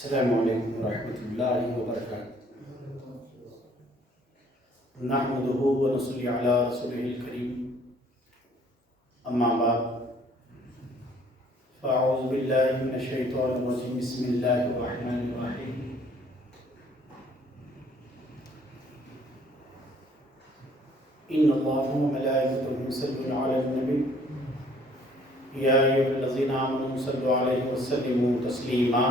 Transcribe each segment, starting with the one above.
السلام علیکم ورحمۃ اللہ وبرکاتہ۔ نحمده ونصلی علی رسوله الکریم، اما بعد فاعوذ باللہ من الشیطان الرجیم، بسم اللہ الرحمن الرحیم۔ ان اللہ وملائکتہ یصلون علی النبی یا ایھا الذین آمنوا صلوا علیہ وسلموا تسلیما۔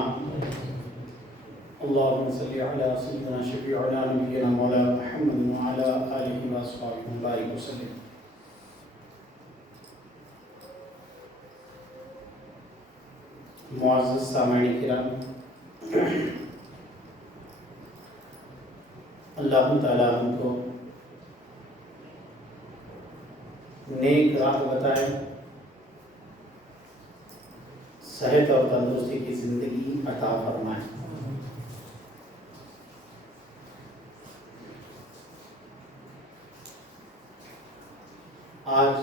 اللهم صل على سيدنا شفيعنا نبينا مولانا محمد وعلى آله وأصحابه وبارك وسلم۔ معزز سامعین کرام، اللہ تعالیٰ ہم کو نیک راہ بتائے، صحت اور تندرستی کی زندگی عطا فرمائے۔ آج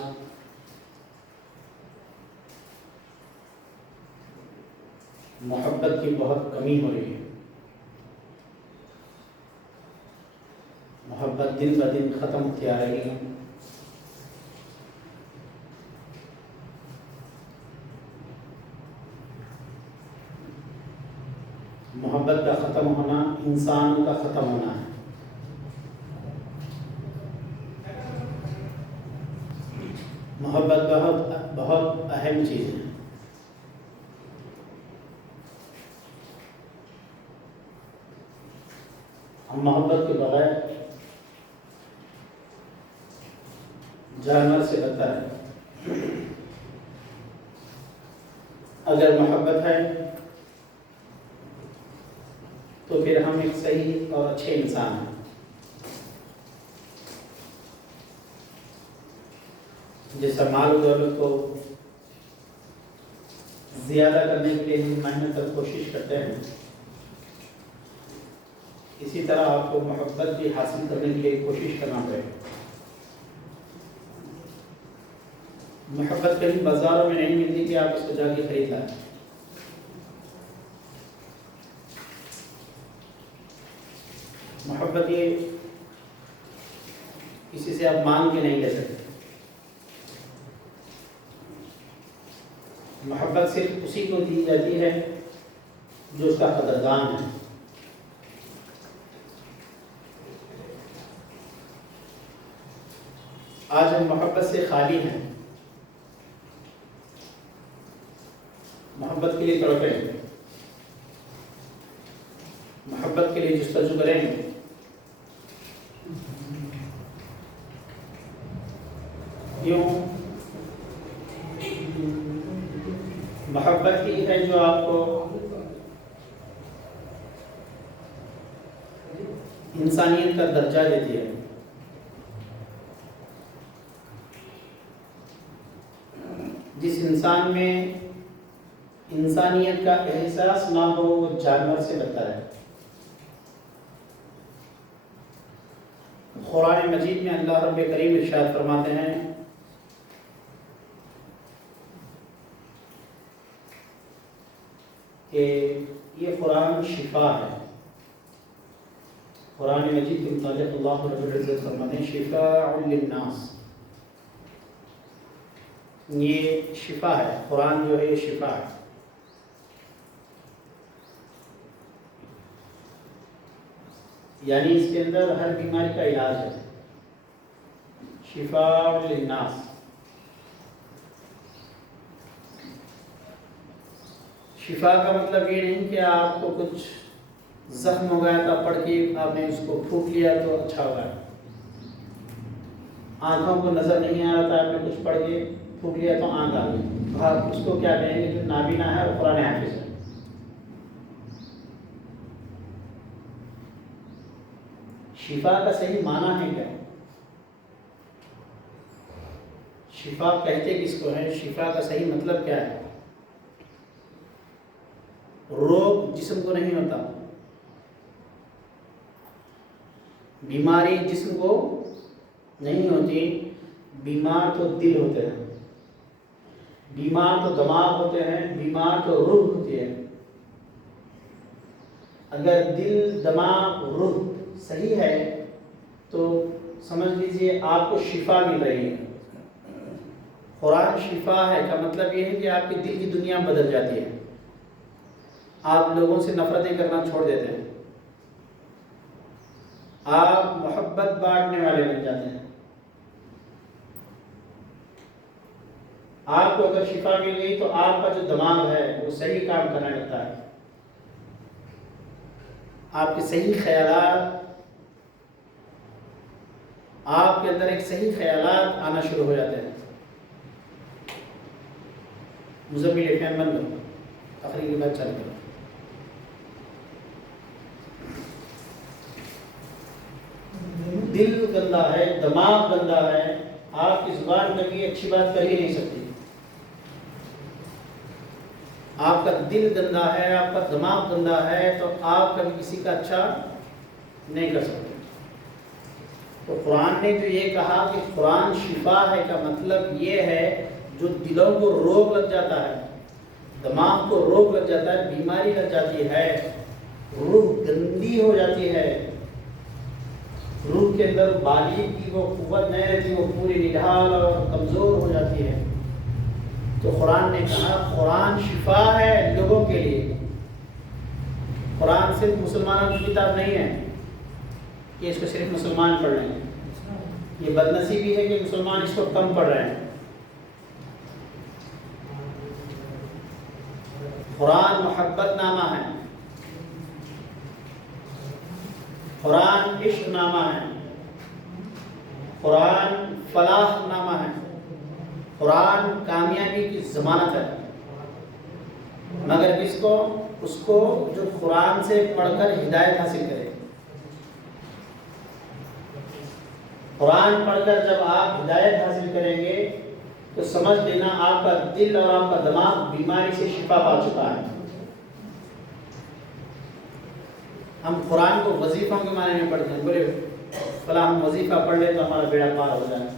محبت کی بہت کمی ہو رہی ہے، محبت دن بدن ختم ہوتی آ رہی ہے۔ محبت کا ختم ہونا انسان کا ختم ہونا ہے۔ محبت بہت اہم چیز ہے۔ ہم محبت کے بغیر جانور سے بدتر ہے۔ اگر محبت ہے تو پھر ہم ایک صحیح اور اچھے انسان ہیں۔ جیسا مال و دولت کو زیادہ کرنے کے لیے محنت اور کوشش کرتے ہیں، اسی طرح آپ کو محبت بھی حاصل کرنے کے لیے کوشش کرنا پڑے گا۔ محبت کہیں بازاروں میں نہیں ملتی کہ آپ اس کو جا کے خرید لائیں۔ محبت یہ کسی سے آپ مانگ کے نہیں لے سکتے۔ محبت صرف اسی کو دی جاتی ہے جو اس کا قدردان ہے۔ آج ہم محبت سے خالی ہیں، محبت کے لیے تڑپیں، محبت کے لیے جستجو کریں۔ کیوں؟ محبت ہی ہے جو آپ کو انسانیت کا درجہ دیتی ہے۔ جس انسان میں انسانیت کا احساس نہ ہو وہ جانور سے بدتر ہے۔ قرآن مجید میں اللہ رب کریم ارشاد فرماتے ہیں کہ یہ قرآن شفا ہے۔ قرآن مجید کے متعلق اللہ رب العزت فرماتے ہیں شفاء للناس، یہ شفا ہے، قرآن جو ہے یہ شفا ہے۔ یعنی اس کے اندر ہر بیماری کا علاج ہے۔ شفاء للناس، شفا کا مطلب یہ نہیں کہ آپ کو کچھ زخم ہو گیا تھا پڑھ کے آپ نے اس کو پھونک لیا تو اچھا ہو گیا۔ آنکھوں کو نظر نہیں آ رہا تھا، آپ نے کچھ پڑھ کے پھونک لیا تو آنکھ آ گئی، تو آپ اس کو کیا کہیں گے؟ جو نابینا ہے وہ قرآن حافظ ہے۔ شفا کا صحیح معنی ہے کیا؟ شفا کہتے کس کو ہے؟ شفا کا صحیح مطلب کیا ہے؟ روگ جسم کو نہیں ہوتا، بیماری جسم کو نہیں ہوتی، بیمار تو دل ہوتے ہیں، بیمار تو دماغ ہوتے ہیں، بیمار تو روح ہوتی ہے۔ اگر دل دماغ روح صحیح ہے تو سمجھ لیجئے آپ کو شفا مل رہی ہے۔ قرآن شفا ہے کا مطلب یہ ہے کہ آپ کے دل کی دنیا بدل جاتی ہے، آپ لوگوں سے نفرتیں کرنا چھوڑ دیتے ہیں، آپ محبت بانٹنے والے بن جاتے ہیں۔ آپ کو اگر شفا مل گئی تو آپ کا جو دماغ ہے وہ صحیح کام کرنے لگتا ہے، آپ کے صحیح خیالات، آپ کے اندر ایک صحیح خیالات آنا شروع ہو جاتے ہیں۔ مزمل فین بند کرو، تقریر کے بعد چل کرو۔ دل گندا ہے، دماغ گندا ہے، آپ کی زبان کبھی اچھی بات کر ہی نہیں سکتی۔ آپ کا دل گندا ہے، آپ کا دماغ گندا ہے تو آپ کبھی کسی کا اچھا نہیں کر سکتے۔ تو قرآن نے جو یہ کہا کہ قرآن شفا ہے کا مطلب یہ ہے جو دلوں کو روگ لگ جاتا ہے، دماغ کو روگ لگ جاتا ہے، بیماری لگ جاتی ہے، روح گندی ہو جاتی ہے، روح کے اندر بالغ کی وہ قوت نہیں رہتی، وہ پوری نڈھال اور کمزور ہو جاتی ہے۔ تو قرآن نے کہا قرآن شفا ہے لوگوں کے لیے۔ قرآن صرف مسلمانوں کی کتاب نہیں ہے کہ اس کو صرف مسلمان پڑھ رہے ہیں، یہ بدنصیبی ہے کہ مسلمان اس کو کم پڑھ رہے ہیں۔ قرآن محبت نامہ ہے، قرآن عشق نامہ ہے، قرآن فلاح نامہ ہے، قرآن کامیابی کی ضمانت ہے، مگر اس کو جو قرآن سے پڑھ کر ہدایت حاصل کرے۔ قرآن پڑھ کر جب آپ ہدایت حاصل کریں گے تو سمجھ لینا آپ کا دل اور آپ کا دماغ بیماری سے شفا پا چکا ہے۔ ہم قرآن کو وظیفوں کے معنی میں پڑھتے ہیں، بولے فلاں ہم وظیفہ پڑھ لیں تو ہمارا بیڑا پار ہو جائے۔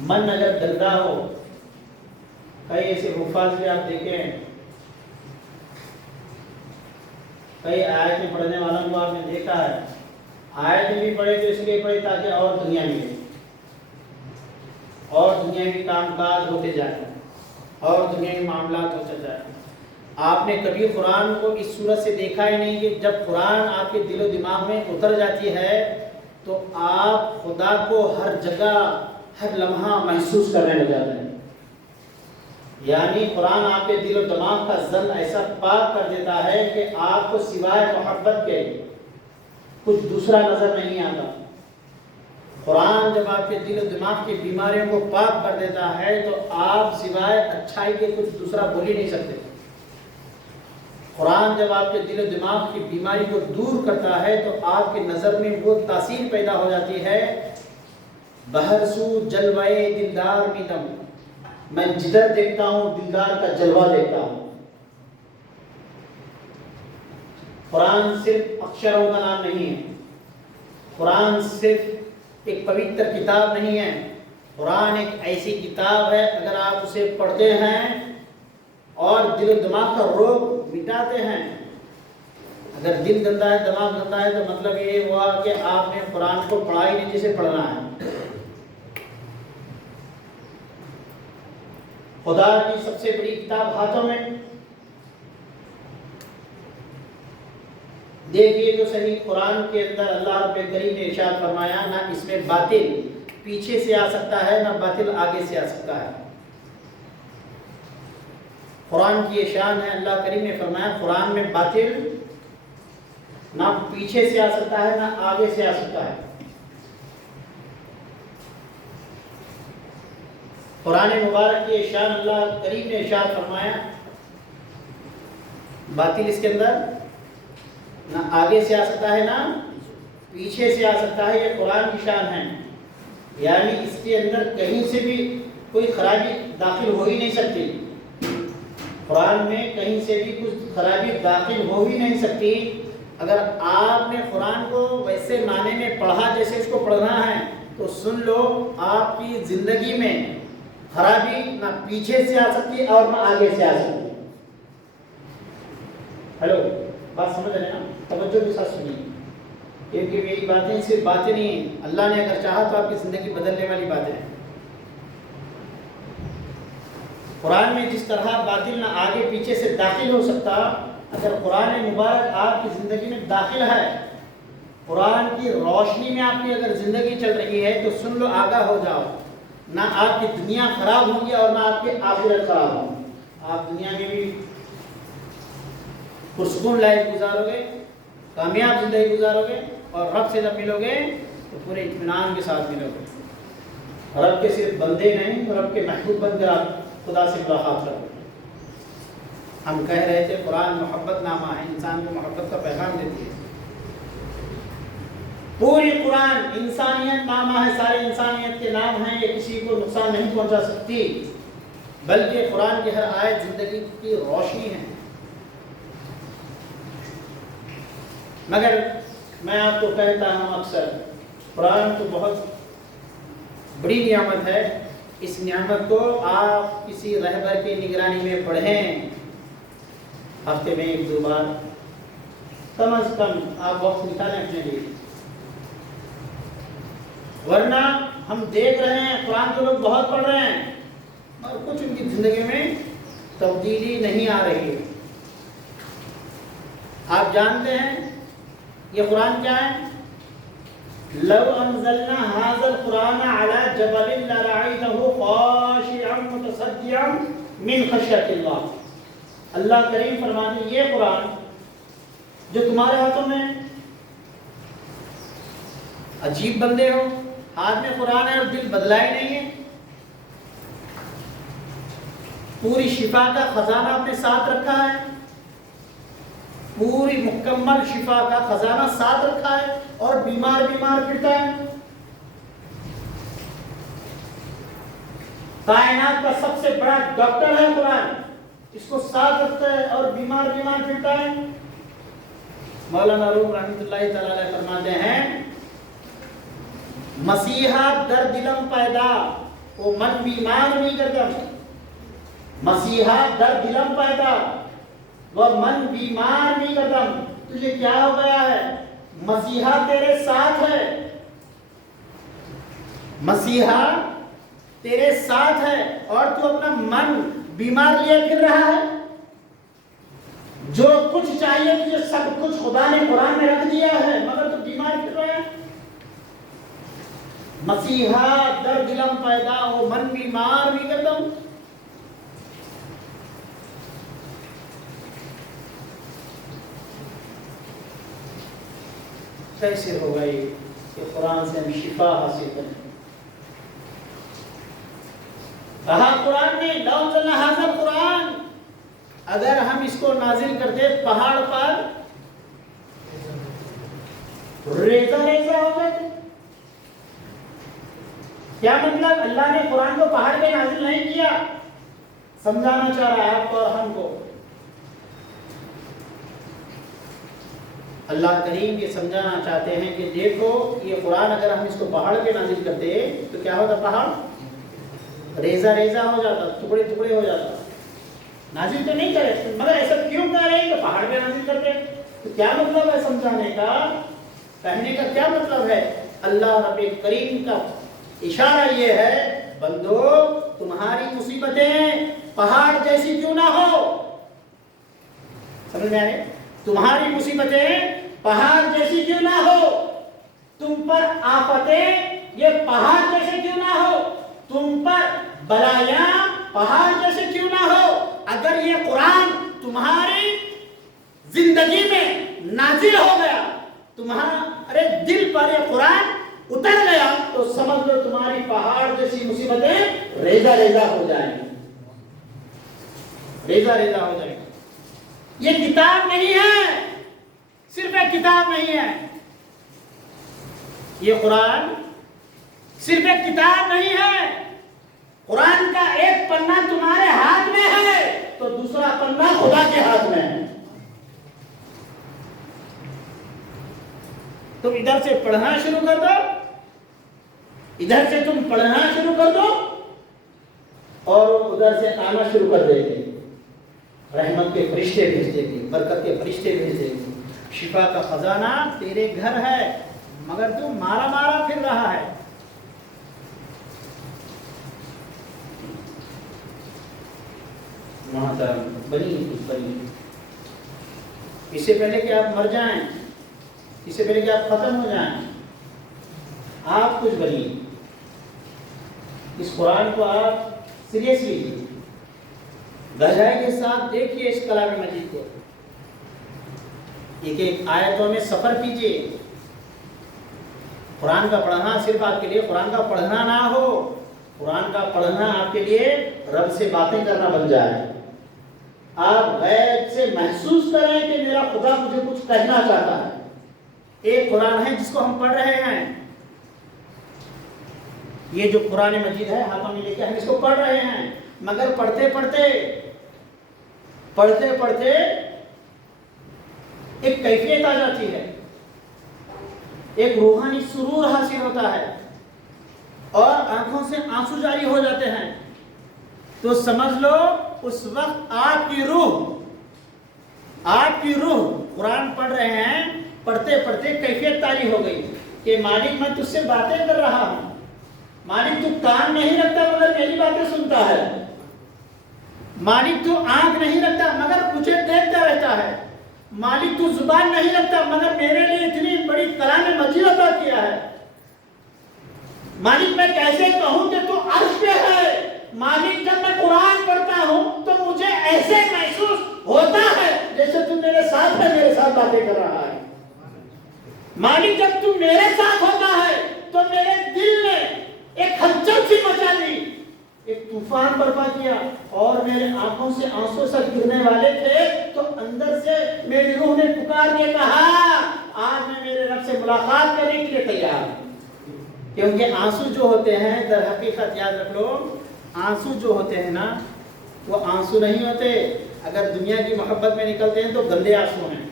من اگر گندا ہو، کئی ایسے حفاظ بھی آپ دیکھیں، کئی آیتیں پڑھنے والوں کو آپ نے دیکھا ہے، آیتیں بھی پڑھے تو اس لیے پڑھے تاکہ اور دنیا ملے، اور دنیا کے کام کاج ہوتے جائیں، اور دنیا کے معاملات ہوتے جائیں۔ آپ نے کبھی قرآن کو اس صورت سے دیکھا ہی نہیں کہ جب قرآن آپ کے دل و دماغ میں اتر جاتی ہے تو آپ خدا کو ہر جگہ ہر لمحہ محسوس کرنے لگ جاتے ہیں۔ یعنی قرآن آپ کے دل و دماغ کا زن ایسا پاک کر دیتا ہے کہ آپ کو سوائے محبت کے کچھ دوسرا نظر نہیں آتا۔ قرآن جب آپ کے دل و دماغ کی بیماریوں کو پاک کر دیتا ہے تو آپ سوائے اچھائی کے کچھ دوسرا بول ہی نہیں سکتے۔ قرآن جب آپ کے دل و دماغ کی بیماری کو دور کرتا ہے تو آپ کی نظر میں وہ تاثیر پیدا ہو جاتی ہے، بہرسو جلوائے دلدار میدم، میں جدھر دیکھتا ہوں دلدار کا جلوہ دیکھتا ہوں۔ قرآن صرف اکشروں کا نام نہیں ہے، قرآن صرف ایک پوتر کتاب نہیں ہے، قرآن ایک ایسی کتاب ہے اگر آپ اسے پڑھتے ہیں اور دل و دماغ کا روگ مٹاتے ہیں۔ اگر دل گندا ہے، دماغ گندا ہے تو مطلب یہ ہوا کہ آپ نے قرآن کو پڑھا ہی نہیں جسے پڑھنا ہے۔ خدا کی سب سے بڑی کتاب ہاتھوں میں، دیکھیے جو صحیح قرآن کے اندر اللہ رب کریم نے ارشاد فرمایا، نہ اس میں باطل پیچھے سے آ سکتا ہے نہ باطل آگے سے آ سکتا ہے۔ قرآن کی یہ شان ہے، اللہ کریم نے فرمایا قرآن میں باطل نہ پیچھے سے آ سکتا ہے نہ آگے سے آ سکتا ہے۔ قرآن مبارک کی یہ شان اللہ کریم نے ارشاد فرمایا باطل اس کے اندر نہ آگے سے آ سکتا ہے نہ پیچھے سے آ سکتا ہے، یہ قرآن کی شان ہے۔ یعنی اس کے اندر کہیں سے بھی کوئی خرابی داخل ہو ہی نہیں سکتی، قرآن میں کہیں سے بھی کچھ خرابی داخل ہو ہی نہیں سکتی۔ اگر آپ نے قرآن کو ویسے معنی میں پڑھا جیسے اس کو پڑھنا ہے تو سن لو آپ کی زندگی میں خرابی نہ پیچھے سے آ سکتی اور نہ آگے سے آ سکتی۔ ہلو، بات سمجھ رہے ہیں نا؟ توجہ کے ساتھ سنیے، کیونکہ میری باتیں صرف باتیں نہیں ہیں، اللہ نے اگر چاہا تو آپ کی زندگی بدلنے والی باتیں ہیں۔ قرآن میں جس طرح باطل نہ آگے پیچھے سے داخل ہو سکتا، اگر قرآن مبارک آپ کی زندگی میں داخل ہے، قرآن کی روشنی میں آپ کی اگر زندگی چل رہی ہے تو سن لو، آگاہ ہو جاؤ، نہ آپ کی دنیا خراب ہوگی اور نہ آپ کی آخرت خراب ہوگی۔ آپ دنیا میں بھی پرسکون لائف گزارو گے، کامیاب زندگی گزارو گے، اور رب سے جب ملو گے تو پورے اطمینان کے ساتھ ملو گے، رب کے صرف بندے نہیں، رب کے محبوب بن کر آپ خدا سے ملاقات کرو گے۔ ہم کہہ رہے تھے قرآن محبت نامہ ہے، انسان کو محبت کا پیغام دیتی ہے۔ پوری قرآن انسانیت نامہ ہے، سارے انسانیت کے نام ہیں، یہ کسی کو نقصان نہیں پہنچا سکتی، بلکہ قرآن کی ہر آیت زندگی کی روشنی ہے۔ مگر میں آپ کو کہتا ہوں اکثر، قرآن تو بہت بڑی نعمت ہے، اس نعمت کو آپ کسی رہبر کی نگرانی میں پڑھیں، ہفتے میں 1-2 بار کم از کم آپ وقت نکالیں اپنے لیے، ورنہ ہم دیکھ رہے ہیں قرآن کے لوگ بہت پڑھ رہے ہیں اور کچھ ان کی زندگی میں تبدیلی نہیں آ رہی ہے۔ آپ جانتے ہیں یہ قرآن کیا ہے؟ لو انزلنا هذا القرآن على جبل لرأيته خاشعا متصدعا من خشية الله۔ اللہ کریم فرماتے ہیں یہ قرآن جو تمہارے ہاتھوں میں، عجیب بندے ہو، ہاتھ میں قرآن ہے اور دل بدلا ہی نہیں ہے، پوری شفا کا خزانہ اپنے ساتھ رکھا ہے، پوری مکمل شفا کا خزانہ ساتھ رکھا ہے، اور بیمار پھرتا ہے۔ کائنات کا سب سے بڑا ڈاکٹر ہے قرآن، اس کو ساتھ رکھتا ہے اور بیمار پھرتا ہے۔ مولانا روم رحمۃ اللہ تعالی علیہ فرماتے ہیں، مسیحا در دلم پیدا وہ من بیمار نہیں کرتا، مسیحا در دلم پیدا وہ من بیمار نہیں کرتا۔ تجھے کیا ہو گیا ہے؟ مسیحا تیرے ساتھ ہے، مسیحا تیرے ساتھ ہے، اور تو اپنا من بیمار لیے پھر رہا ہے۔ جو کچھ چاہیے تجھے سب کچھ خدا نے قرآن میں رکھ دیا ہے، مگر تو بیمار پھر رہا ہے۔ مسیحا در دلم پیدا وہ من بیمار نہیں کرتا۔ کیسے ہوگا یہ کہ قرآن سے ہم شفا حاصل کریں؟ کہا قرآن نے لو انزلنا ھذا القرآن، اگر ہم اس کو نازل کرتے پہاڑ پر، ریزہ ہو جاتے۔ کیا مطلب؟ اللہ نے قرآن کو پہاڑ پہ نازل نہیں کیا، سمجھانا چاہ رہا ہے آپ کو اور ہم کو۔ اللہ کریم یہ سمجھانا چاہتے ہیں کہ دیکھو یہ قرآن اگر ہم اس کو پہاڑ پہ نازل کرتے تو کیا ہوتا؟ پہاڑ ریزہ ہو جاتا، ٹکڑے ہو جاتا۔ نازل تو نہیں کرے، مگر ایسا کیوں کہہ رہے ہیں کہ پہاڑ پہ نازل کرتے؟ تو کیا مطلب ہے سمجھانے کا؟ کہنے کا کیا مطلب ہے؟ اللہ رب کریم کا اشارہ یہ ہے، بندو تمہاری مصیبتیں پہاڑ جیسی کیوں نہ ہو، سمجھ میں آئے؟ تمہاری مصیبتیں پہاڑ جیسی کیوں نہ ہو، تم پر آفتیں یہ پہاڑ جیسے کیوں نہ ہو، تم پر بلایاں پہاڑ جیسے کیوں نہ ہو، اگر یہ قرآن تمہاری زندگی میں نازل ہو گیا، تمہارے دل پر یہ قرآن اتر گیا، تو سمجھ لو تمہاری پہاڑ جیسی مصیبتیں ریزہ ہو جائیں گی، ریزہ ہو جائیں گی۔ یہ کتاب نہیں ہے، صرف ایک کتاب نہیں ہے، یہ قرآن صرف ایک کتاب نہیں ہے۔ قرآن کا ایک پنہ تمہارے ہاتھ میں ہے تو دوسرا پنہ خدا کے ہاتھ میں ہے۔ تم ادھر سے پڑھنا شروع کر دو، ادھر سے تم پڑھنا شروع کر دو اور ادھر سے آنا شروع کر دیں گے۔ رحمت کے فرشتے بھیج دے گی، برکت کے فرشتے بھیج دے گی، شفا کا خزانہ تیرے گھر ہے، مگر تو مارا مارا پھر رہا ہے۔ محترم بنی کچھ بنی، اس سے پہلے کہ آپ مر جائیں، اس سے پہلے کہ آپ ختم ہو جائیں، آپ کچھ بنیے۔ اس قرآن کو آپ سیریسلی گہرائی کے ساتھ دیکھیے، اس کلام مجید کو ایک ایک آیتوں میں سفر کیجیے۔ قرآن کا پڑھنا صرف آپ کے لیے قرآن کا پڑھنا نہ ہو، قرآن کا پڑھنا آپ کے لیے رب سے باتیں کرنا بن جائے۔ آپ غیب سے محسوس کریں کہ میرا خدا مجھے کچھ کہنا چاہتا ہے۔ ایک قرآن ہے جس کو ہم پڑھ رہے ہیں، یہ جو قرآن مجید ہے ہاتھوں میں لے کے ہم اس کو پڑھ رہے ہیں، مگر پڑھتے پڑھتے ایک کیفیت آ جاتی ہے، ایک روحانی سرور حاصل ہوتا ہے اور آنکھوں سے آنسو جاری ہو جاتے ہیں، تو سمجھ لو اس وقت آپ کی روح قرآن پڑھ رہے ہیں، پڑھتے پڑھتے کیفیت تاری ہو گئی کہ مالک میں تجھ سے باتیں کر رہا ہوں، مالک تو کان نہیں رکھتا مگر میری باتیں سنتا ہے، مالک تو آنکھ نہیں رکھتا مگر مجھے دیکھتا رہتا ہے، مالک تو زبان نہیں رکھتا مگر میرے لیے اتنی بڑی کلام مجید عطا کیا ہے، مالک میں کیسے کہوں کہ تو عرش پہ ہے، مالک جب میں قرآن پڑھتا ہوں تو مجھے ایسے محسوس ہوتا ہے جیسے تم میرے ساتھ ہے، میرے ساتھ باتیں کر رہا ہے، مالک جب تم میرے ساتھ ہوتا ہے تو میرے دل نے ایک ہلچل سی مچا دی، ایک طوفان برپا کیا، اور میرے آنکھوں سے آنسو سب گرنے والے تھے تو اندر سے میری روح نے پکار کے کہا آج میں میرے رب سے ملاقات کرنے کے لیے تیار ہوں۔ کیونکہ آنسو جو ہوتے ہیں در حقیقت یاد رکھ لو، آنسو جو ہوتے ہیں نا وہ آنسو نہیں ہوتے، اگر دنیا کی محبت میں نکلتے ہیں تو گندے آنسو ہیں،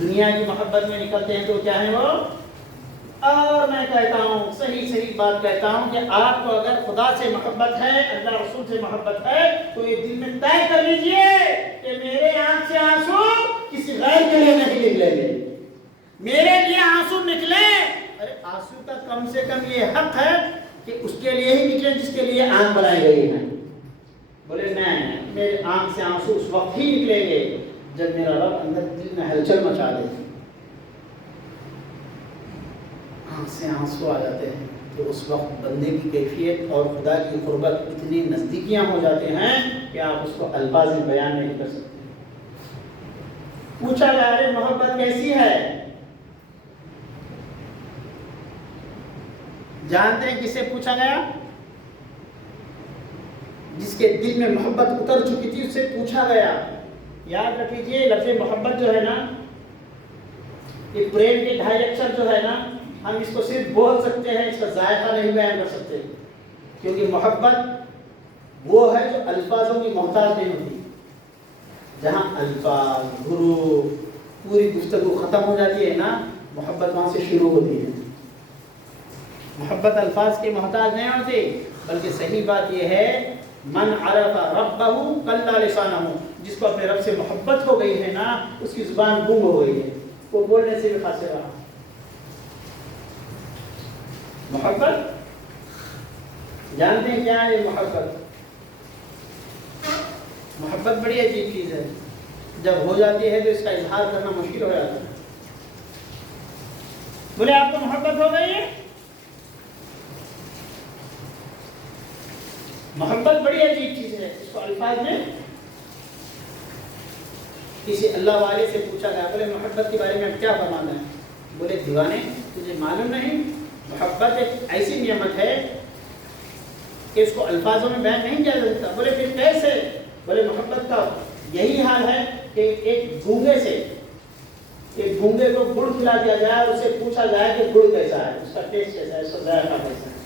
دنیا کی محبت میں نکلتے ہیں تو کیا ہیں وہ؟ اور میں کہتا ہوں صحیح بات کہتا ہوں کہ آپ کو اگر خدا سے محبت ہے، اللہ رسول سے محبت ہے، تو یہ دل میں طے کر لیجئے کہ میرے آنکھ سے آنسو کسی غیر کے لیے نہیں نکلیں گے، میرے لیے آنسو نکلے، ارے آنسو کا کم سے کم یہ حق ہے کہ اس کے لیے ہی نکلیں جس کے لیے آنکھ بنائی گئی ہے۔ بولے نہیں، میرے آنکھ سے آنسو اس وقت ہی نکلیں گے جب میرا رب اندر دل میں ہلچل مچا دے، آنکھ سے آنسو آ جاتے ہیں تو اس وقت بندے کی کیفیت اور خدا کی قربت اتنی نزدیکیاں ہو جاتے ہیں کہ آپ اس کو الفاظ میں بیان نہیں کر سکتے۔ پوچھا گیا ارے محبت کیسی ہے؟ جانتے ہیں کس سے پوچھا گیا؟ جس کے دل میں محبت اتر چکی تھی اس سے پوچھا گیا۔ یاد رکھ لیجیے لفظ محبت جو ہے نا، یہ پریم کے ڈھائی اکشر جو ہے نا، ہم اس کو صرف بول سکتے ہیں، اس کا ذائقہ نہیں بیان کر سکتے، کیونکہ محبت وہ ہے جو الفاظوں کی محتاج نہیں ہوتی۔ جہاں الفاظ گرو پوری گفتگو ختم ہو جاتی ہے نا، محبت وہاں سے شروع ہوتی ہے۔ محبت الفاظ کی محتاج نہیں ہوتی، بلکہ صحیح بات یہ ہے من عرف ربہ کلا لسانہ، جس کو اپنے رب سے محبت ہو گئی ہے نا، اس کی زبان گم ہو گئی ہے، وہ بولنے سے بھی خاص رہا۔ محبت جانتے ہیں کیا ہے یہ محبت؟ محبت بڑی عجیب چیز ہے، جب ہو جاتی ہے تو اس کا اظہار کرنا مشکل ہو جاتا ہے۔ بولے آپ کو محبت ہو گئی ہے؟ محبت بڑی عجیب چیز ہے، اس کو الفاظ میں کسی اللہ والے سے پوچھا گیا، بولے محبت کے بارے میں کیا فرمانا ہے؟ بولے دیوانے تجھے معلوم نہیں، محبت ایک ایسی نعمت ہے کہ اس کو الفاظوں میں بیان نہیں کیا جا سکتا۔ بولے پھر کیسے؟ بولے محبت کا یہی حال ہے کہ ایک گونگے کو گڑ کھلا دیا جائے اور اسے پوچھا جائے کہ گڑ کیسا ہے، اس کا ٹیسٹ کیسا ہے، اس کا ذائقہ کیسا ہے۔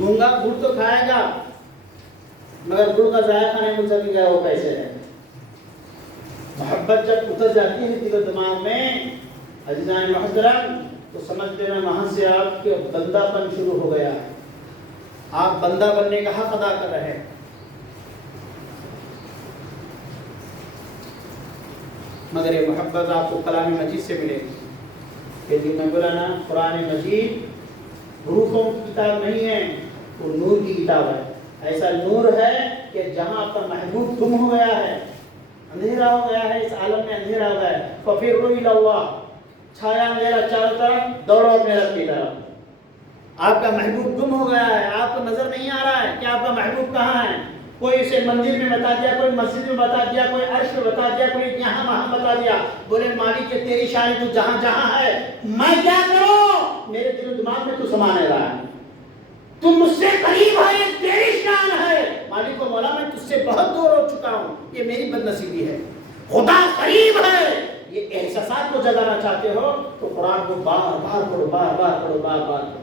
گونگا گڑ تو کھائے گا مگر گڑ کا ذائقہ نہیں بول سکے گا وہ کیسے ہے۔ محبت جب اتر جاتی ہے دل و دماغ میں عزیزان محترم، تو سمجھ لینا وہاں سے آپ کے بندہ پن شروع ہو گیا، آپ بندہ بننے کا حق ادا کر رہے ہیں۔ مگر یہ محبت آپ کو کلام مجید سے ملے گی۔ کہ جی میں بولا نا، قرآن مجید حروفوں کی کتاب نہیں ہے، وہ نور کی کتاب ہے۔ ایسا نور ہے کہ جہاں پر محبوب گم ہو گیا ہے، اندھیرا ہو گیا ہے، اس عالم میں اندھیرا ہو گیا ہے، فَفِرُّوا إِلَى اللَّهِ، چھایا اندھیرا چاروں طرف، دوڑو اپنے رب کی طرف۔ آپ کا محبوب گم ہو گیا ہے، آپ کو نظر نہیں آ رہا ہے کہ آپ کا محبوب کہاں ہے۔ کوئی اسے مندر میں بتا دیا، کوئی مسجد میں بتا دیا، کوئی عرش میں بتا دیا، کوئی یہاں وہاں بتا دیا۔ بولے مالک کہ تیری شان تو جہاں جہاں ہے، میں کیا کروں؟ میرے دل و دماغ میں تو سما نہیں رہا ہے، تم مجھ سے قریب ہے، یہ تیری شان ہے۔ مالک و مولا میں تجھ سے بہت دور ہو چکا ہوں، یہ میری بد نصیبی ہے۔ خدا قریب ہے، یہ احساسات کو جگانا چاہتے ہو تو قرآن کو بار بار پڑھو، بار بار پڑھو، بار بار پڑھو۔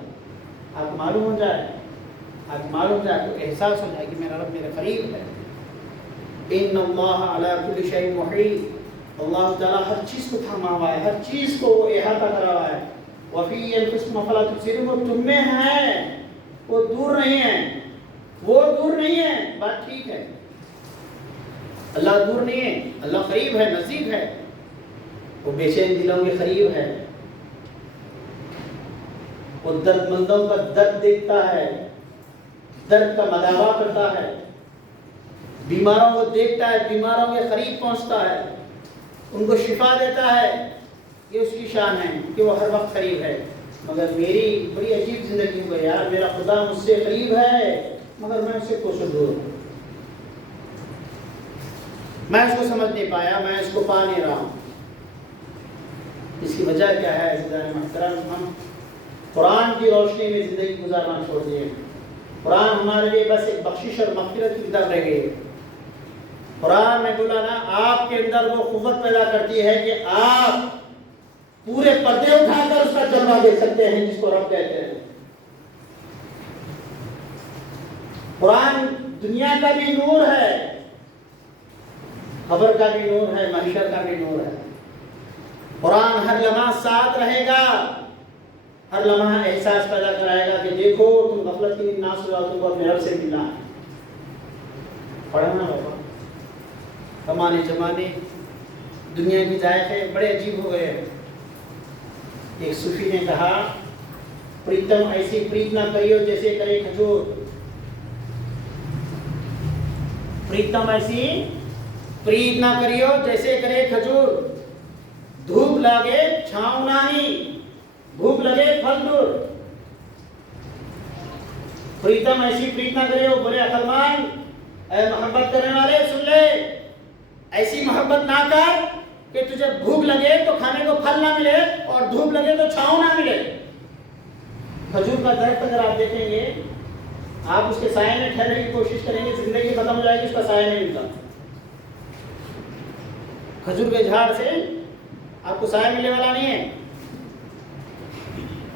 آپ معلوم ہو جائے، آپ معلوم ہو جائے، تو احساس ہو جائے کہ میرا رب میرے قریب ہے۔ ان اللہ علی کل شیء محیط، اللہ تعالیٰ ہر چیز کو تھاما ہوا ہے، ہر چیز کو وہ احاطہ کرا ہوا ہے۔ وفی انفسکم افلا تبصرون، وہ تم میں ہے، وہ دور نہیں ہے، وہ دور نہیں ہے۔ بات ٹھیک ہے، اللہ دور نہیں ہے، اللہ قریب ہے، نزدیک ہے، وہ بے چین دلوں کے قریب ہے، وہ درد مندوں کا درد دیکھتا ہے، درد کا مداوا کرتا ہے، بیماروں کو دیکھتا ہے، بیماروں کے قریب پہنچتا ہے، ان کو شفا دیتا ہے۔ یہ اس کی شان ہے کہ وہ ہر وقت قریب ہے۔ مگر میری بڑی عجیب زندگی ہو گئی یار، میرا خدا مجھ سے قریب ہے مگر میں اس سے کوسوں دور ہوں، میں اس کو سمجھ نہیں پایا، میں اس کو پا نہیں رہا ہوں۔ اس کی وجہ کیا ہے عزیزان محترم؟ ہم قرآن کی روشنی میں زندگی گزارنا چھوڑ دیے۔ قرآن ہمارے لیے بس ایک بخشش اور مغفرت کی کتاب رہ گئی ہے۔ قرآن میں بولا نا، آپ کے اندر وہ قوت پیدا کرتی ہے کہ آپ پورے پردے اٹھا کر اس کا جلوہ دیکھ سکتے ہیں، جس کو رب کہتے ہیں۔ قرآن دنیا کا بھی نور ہے، قبر کا بھی نور ہے، محشر کا بھی نور ہے۔ قرآن ہر لمحہ ساتھ رہے گا، ہر لمحہ احساس پیدا کرائے گا کہ دیکھو تم غفلت کی نہ سو جاؤ، تم کو اپنے رب سے ملنا ہے۔ پڑھنا بابا، کمانے جمانے دنیا کی ذائقے بڑے عجیب ہو گئے ہیں۔ ایک صوفی نے کہا، پریتم ایسی پریت نہ کریو جیسے کرے کھجور، پریتم ایسی پریت نہ کریو جیسے کرے کھجور، دھوپ لگے چھاؤں نہیں، بھوک لگے پھل دور۔ پریتم ایسی پریت نہ کریو، بولے عقل مند، اے محبت کرنے والے سن لے، ایسی محبت نہ کر کہ تجھے بھوک لگے تو کھانے کو پھل نہ ملے اور دھوپ لگے تو چھاؤں نہ ملے۔ کھجور کا درخت اگر آپ دیکھیں گے، آپ اس کے سائے میں ٹھہرنے کی کوشش کریں گے، زندگی ختم ہو جائے گی، اس کا سایہ نہیں ملتا۔ کھجور کے جھاڑ سے آپ کو سایہ ملنے والا نہیں ہے۔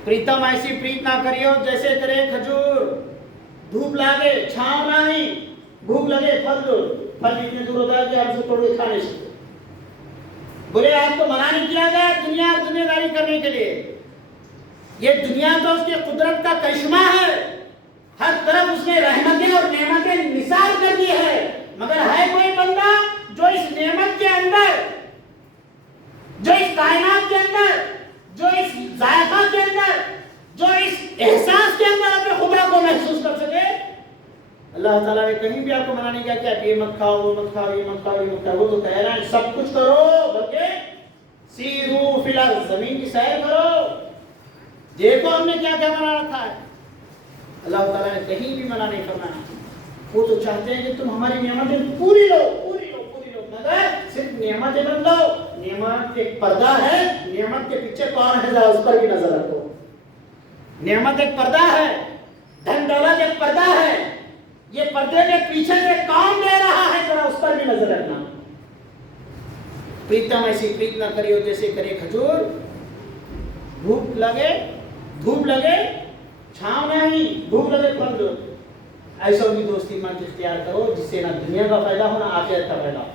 پریتم ایسی پریت نہ کریو جیسے کرے کھجور، دھوپ لگے چھاؤں نہیں، بھوک لگے پھل دور۔ پھل اتنے دور ہوتا ہے کہ آپ سے توڑ کے کھا نہیں سکتے۔ بولے آپ کو منع نہیں کیا گیا دنیا اور دنیا داری کرنے کے لیے، یہ دنیا تو اس کی قدرت کا کرشمہ ہے، ہر طرف اس نے رحمتیں اور نعمتیں نثار کر دی ہے، مگر ہے کوئی بندہ جو اس نعمت کے اندر، جو اس کائنات کے اندر، جو اس ذائقہ کے اندر، جو اس احساس کے اندر اپنے خدا کو محسوس کر سکے؟ اللہ تعالیٰ نے کہیں بھی آپ کو منع نہیں کیا کہ آپ یہ مت کھاؤ، وہ مت کھاؤ، یہ مت کھاؤ، یہ مت کھاؤ۔ وہ تو کہہ رہا ہے سب کچھ کرو، بلکہ سیرو فی الارض، زمین کی سیر کرو، دیکھو ہم نے کیا کیا منع رکھا ہے۔ اللہ تعالیٰ نے کہیں بھی منع نہیں فرمایا۔ وہ تو چاہتے ہیں کہ تم ہماری نعمتیں پوری لو، پوری لو، پوری لو، مگر صرف نعمتیں مت لو۔ نعمت ایک پردہ ہے، نعمت کے پیچھے کون ہے ذرا اس پر بھی نظر رکھو۔ نعمت ایک پردہ ہے، دھن دولت ایک پردہ ہے، یہ پردے کے پیچھے سے کام دے رہا ہے، ذرا اس پر بھی نظر رکھنا۔ پریتم ایسی پریت نہ کریو جیسے کرے کھجور، بھوک لگے دھوپ لگے چھاؤں نہیں، بھوک لگے پھل دو۔ ایسا بھی دوستی مت اختیار کرو جس سے نہ دنیا کا فائدہ ہو نہ آخرت کا فائدہ ہو۔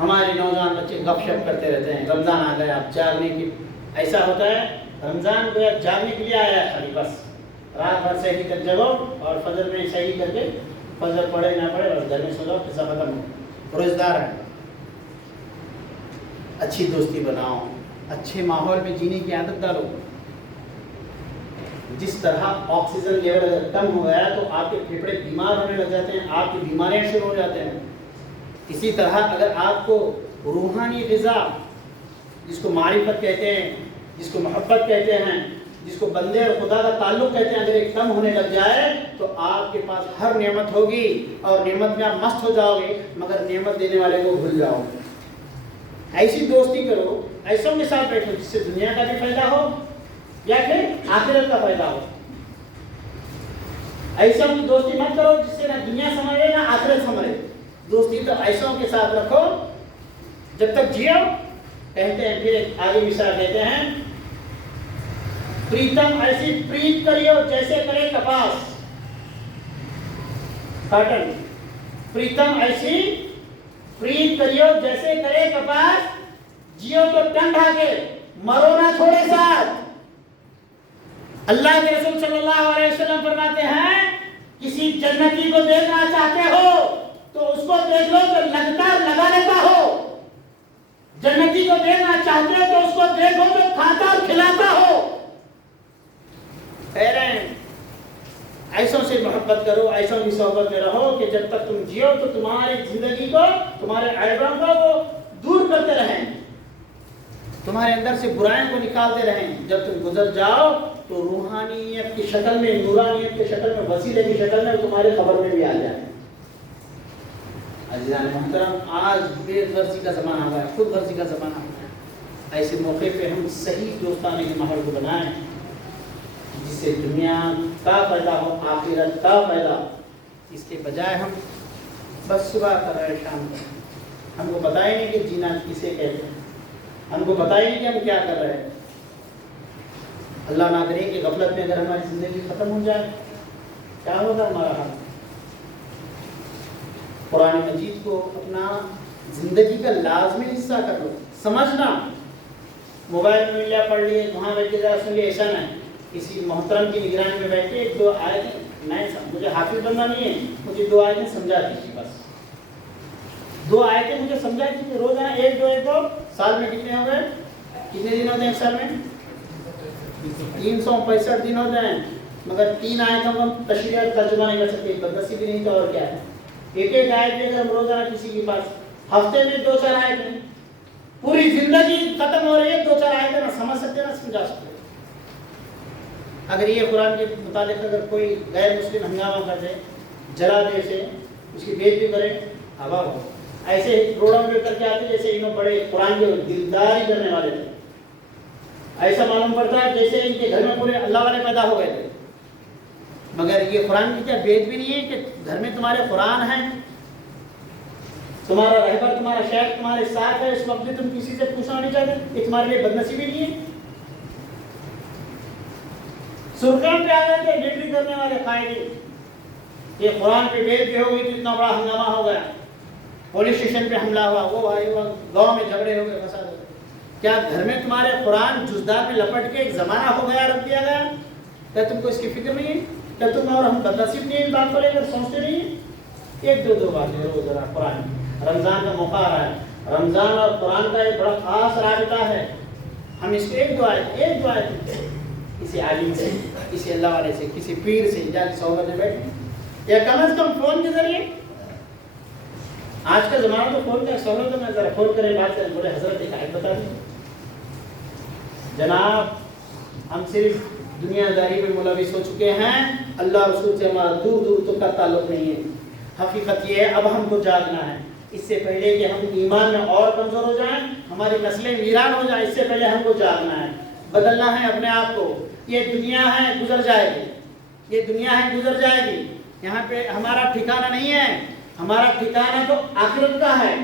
ہمارے نوجوان بچے گپ شپ کرتے رہتے ہیں، رمضان آ گیا اب جاگنے کی، ایسا ہوتا ہے رمضان کو جاگنے کے لیے آیا ہے خالی، بس رات بھر صحیح کر جگو اور فجر میں صحیح کر کے فجر پڑھے نہ پڑھے اور گھر میں سو جاؤ، قصہ ختم ہو، روزدار ہے۔ اچھی دوستی بناؤ، اچھے ماحول میں جینے کی عادت ڈالو۔ جس طرح آکسیجن لیول اگر کم ہو گیا تو آپ کے پھیپھڑے بیمار ہونے لگ جاتے ہیں، آپ کی بیماریاں شروع ہو جاتے ہیں۔ اسی طرح اگر آپ کو روحانی غذا، جس کو معرفت کہتے ہیں، جس کو محبت کہتے ہیں، جس کو بندے اور خدا کا تعلق کہتے ہیں، اگر ایک کم ہونے لگ جائے تو آپ کے پاس ہر نعمت ہوگی اور نعمت میں آپ مست ہو جاؤ گے، مگر نعمت دینے والے کو بھول جاؤ گے۔ ایسی دوستی کرو، ایسوں کے ساتھ بیٹھو جس سے دنیا کا بھی فائدہ ہو یا پھر آخرت کا فائدہ ہو۔ ایسوں کی دوستی مت کرو جس سے نہ دنیا سنبھلے نہ آخرت سنبھلے۔ دوستی تو ایسوں کے ساتھ رکھو جب تک جیو۔ کہتے ہیں پھر ایک آگے مثال دیتے ہیں، پریتم ایسی پریت کریو جیسے کرے کپاس، کاٹن۔ پریتم ایسی پریت کریو جیسے کرے کپاس، جیو تو ٹنگ ڈھا کے، مرو نہ چھوڑے ساتھ۔ اللہ کے رسول صلی اللہ علیہ وسلم فرماتے ہیں کسی جنتی کو دیکھنا چاہتے ہو تو اس کو دیکھ لو تو لگتا لگا لیتا ہو، جنتی کو دیکھنا چاہتے ہو تو اس کو دیکھو تو کھاتا اور کھلاتا ہو۔ ایسوں سے محبت کرو، ایسوں کی صحبت میں رہو کہ جب تک تم جیو تو تمہاری زندگی کو، تمہارے عیبوں کو وہ دور کرتے رہیں، تمہارے اندر سے برائیوں کو نکالتے رہیں۔ جب تم گزر جاؤ تو روحانیت کی شکل میں، نورانیت کی شکل میں، وسیلے کی شکل میں تمہارے خبر میں بھی آ جائے۔ عزیزان محترم، آج بے غرضی کا زمانہ آ گیا، خود غرضی کا زمانہ آ گیا۔ ایسے موقع پہ ہم صحیح دوستانے کے ماحول کو بنائیں جس سے دنیا کا فائدہ ہو، آخرت کا فائدہ۔ اس کے بجائے ہم بس صبح کر رہے شام کو، ہم کو پتہ ہی نہیں کہ جینا کسے کہتے ہیں، ہم کو پتہ ہی نہیں کہ ہم کیا کر رہے ہیں۔ اللہ نہ کرے کہ غفلت میں اگر ہماری زندگی ختم ہو جائے کیا ہوگا ہمارا حال۔ قرآن مجید کو اپنا زندگی کا لازمی حصہ کر لو، سمجھنا۔ موبائل میں لیا پڑھ لیے، وہاں بیٹھ کے ذرا سن لیے، ایسا نہ ہے۔ کسی محترم کی نگرانی میں بیٹھ کے ایک دو آیتیں، میں مجھے حافظ بننا نہیں ہے، مجھے دو آیتیں سمجھا دیجیے، بس دو آیتیں مجھے سمجھا دیجیے روزانہ، ایک دو۔ سال میں کتنے ہو گئے؟ کتنے دن ہوتے ہیں ایک سال میں؟ 365 دن ہو جائیں، مگر 3 آیتوں کو ہم تشریح اور ترجمہ نہیں کر سکتے، بدنصیبی نہیں تو اور کیا ہے۔ ایک ایک آیت بھی اگر ہم روزانہ کسی کے پاس ہفتے میں 2-4 آیتیں، پوری زندگی ختم ہو رہی ہے، 2-4 آیتیں نہ سمجھ سکتے نہ سمجھا سکتے۔ اگر یہ قرآن کے متعلق اگر کوئی غیر مسلم ہنگامہ کر دے، جلا دے اسے، اس کی بے عزتی کرے، ہوا ہو، ایسے روڈوں میں کر کے آتے جیسے انہوں بڑے قرآن کے دلداری کرنے والے تھے۔ ایسا معلوم پڑتا ہے جیسے ان کے گھر میں پورے اللہ والے پیدا ہو گئے تھے۔ مگر یہ قرآن کی کیا بید بھی نہیں ہے کہ گھر میں تمہارے قرآن ہے، تمہارا رہبر، تمہارا شیخ تمہارے ساتھ ہے، اس وقت بھی تم کسی سے پوچھنا نہیں چاہتے، یہ تمہارے لیے بدنصیبی نہیں ہے۔ سرخیوں پہ آ گئے تھے ڈیوٹی کرنے والے قائدین، یہ قرآن پہ بید بھی ہو گئی تو اتنا بڑا ہنگامہ ہو گیا، پولیس اسٹیشن پہ حملہ ہوا، وہ بھائی گاؤں میں جھگڑے ہو گئے، فساد ہو گئے۔ کیا گھر میں تمہارے قرآن جزدار میں لپٹ کے ایک زمانہ ہو گیا، رکھ دیا گیا؟ کیا تم کو اس کی فکر نہیں ہے؟ کیا تم اور ہم بدنصیب نہیں ہیں بات کو لے کر سوچتے نہیں ہیں؟ ایک دو باتیں روز ذرا قرآن۔ رمضان کا موقع آ رہا ہے، رمضان اور قرآن کا ایک بڑا خاص رابطہ ہے۔ ہم اس کو ایک دو آیت کسی عالم سے، کسی اللہ والے سے، کسی پیر سے جا کے صحبت میں بیٹھیں، یا کم از کم فون کے ذریعے۔ آج کا زمانہ تو فون کا سہولت میں ذرا فون کریں، بات کریں، بولے حضرت ایک آیت بتا دیں جناب، ہم صرف دنیا داری میں ملوث ہو چکے ہیں، اللہ رسول سے ہمارا دور دور تک کا تعلق نہیں ہے۔ حقیقت یہ ہے اب ہم کو جاگنا ہے، اس سے پہلے کہ ہم ایمان میں اور کمزور ہو جائیں، ہماری نسلیں ویران ہو جائیں، اس سے پہلے ہم کو جاگنا ہے، بدلنا ہے اپنے آپ کو۔ یہ دنیا ہے گزر جائے گی، یہ دنیا ہے گزر جائے گی، یہاں پہ ہمارا ٹھکانہ نہیں ہے، ہمارا ٹھکانہ تو آخرت کا ہے۔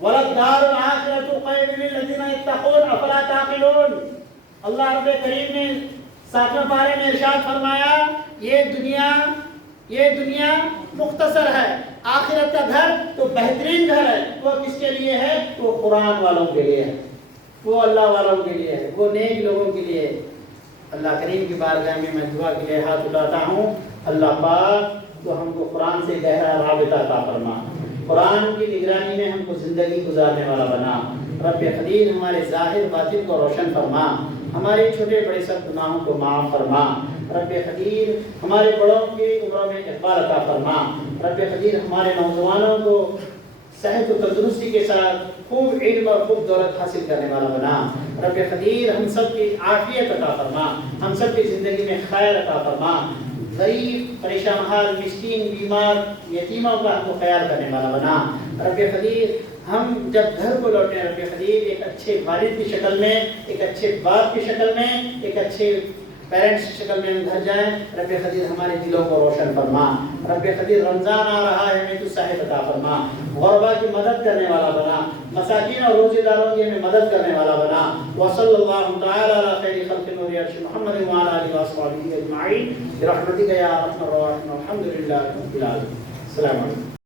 وَلَلدَّارُ الْآخِرَةُ خَيْرٌ لِّلَّذِينَ يَتَّقُونَ أَفَلَا تَعْقِلُونَ۔ اللہ رب کریم نے 7ویں پارے میں ارشاد فرمایا، یہ دنیا یہ دنیا مختصر ہے، آخرت کا گھر تو بہترین گھر ہے۔ وہ کس کے لیے ہے؟ وہ قرآن والوں کے لیے ہے، وہ اللہ والوں کے لیے ہے، وہ نیک لوگوں کے لیے ہے۔ اللہ کریم کی بارگاہ میں دعا کے لیے ہاتھ اٹھاتا ہوں، اللہ پاک تو ہم کو قرآن سے گہرا رابطہ عطا فرما، قرآن کی نگرانی میں ہم کو زندگی گزارنے والا بنا۔ رب قدیر ہمارے ظاہر باطن کو روشن فرما، ہمارے چھوٹے بڑے سب گناہوں کو معاف فرما۔ رب قدیر ہمارے بڑوں کی عمروں میں اقبال عطا فرما۔ رب قدیر ہمارے نوجوانوں کو صحت و تندرستی کے ساتھ خوب علم اور خوب دولت حاصل کرنے والا بنا۔ رب قدیر ہم سب کی عافیت عطا فرما، ہم سب کی زندگی میں خیر عطا فرما۔ غریب، پریشان حال، مسکین، بیمار، یتیموں کا ہم کو خیال کرنے والا بنا۔ رب قدیر ہم جب گھر کو لوٹیں رب قدیر ایک اچھے والد کی شکل میں، ایک اچھے باپ کی شکل میں، ایک اچھے پیرنٹس کی شکل میں ہم گھر جائیں۔ رب قدیر ہمارے دلوں کو روشن فرما۔ رب قدیر رمضان آ رہا ہے، ہمیں تو صحت عطا فرما، غربا کی مدد کرنے والا بنا، مساکین اور روزے داروں کی ہمیں مدد کرنے والا بنا۔ وصلی اللہ تعالی علی خیر خلق نور عرش محمد وعلی آلہ وصحبہ اجمعین برحمتک یا ارحم الراحمین والحمد للہ رب العالمین۔ السلام علیکم۔